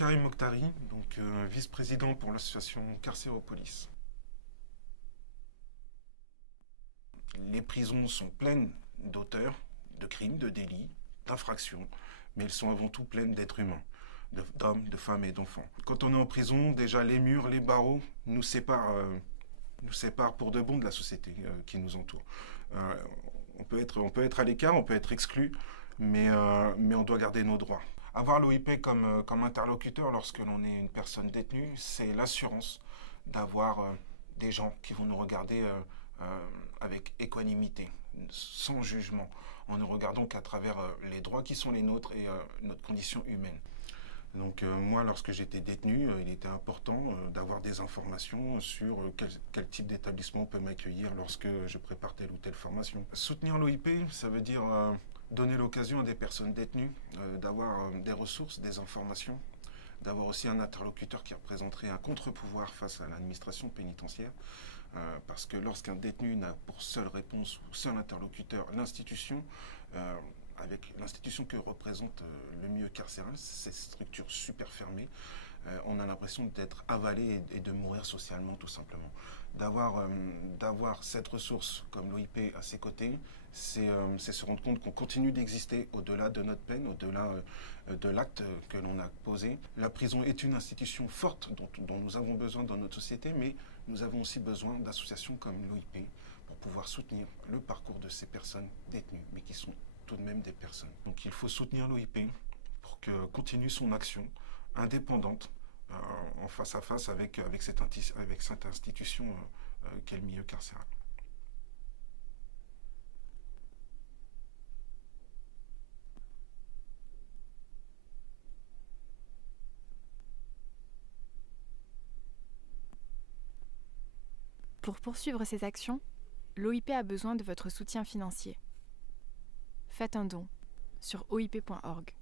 Karim Mokhtari, donc vice-président pour l'association Carcéropolis. Les prisons sont pleines d'auteurs, de crimes, de délits, d'infractions, mais elles sont avant tout pleines d'êtres humains, d'hommes, de femmes et d'enfants. Quand on est en prison, déjà les murs, les barreaux nous séparent pour de bon de la société qui nous entoure. On peut être à l'écart, on peut être exclu, mais on doit garder nos droits. Avoir l'OIP comme interlocuteur lorsque l'on est une personne détenue, c'est l'assurance d'avoir des gens qui vont nous regarder avec équanimité, sans jugement, en ne regardant qu'à travers les droits qui sont les nôtres et notre condition humaine. Donc moi, lorsque j'étais détenu, il était important d'avoir des informations sur quel type d'établissement peut m'accueillir lorsque je prépare telle ou telle formation. Soutenir l'OIP, ça veut dire donner l'occasion à des personnes détenues d'avoir des ressources, des informations, d'avoir aussi un interlocuteur qui représenterait un contre-pouvoir face à l'administration pénitentiaire. Parce que lorsqu'un détenu n'a pour seule réponse ou seul interlocuteur l'institution, avec l'institution que représente le milieu carcéral, cette structure super fermée, on a l'impression d'être avalé et de mourir socialement tout simplement. D'avoir cette ressource comme l'OIP à ses côtés, c'est se rendre compte qu'on continue d'exister au-delà de notre peine, au-delà de l'acte que l'on a posé. La prison est une institution forte dont nous avons besoin dans notre société, mais nous avons aussi besoin d'associations comme l'OIP pour pouvoir soutenir le parcours de ces personnes détenues, mais qui sont tout de même des personnes. Donc il faut soutenir l'OIP pour que continue son action indépendante en face à face avec cette institution qu'est le milieu carcéral. Pour poursuivre ces actions, l'OIP a besoin de votre soutien financier. Faites un don sur oip.org.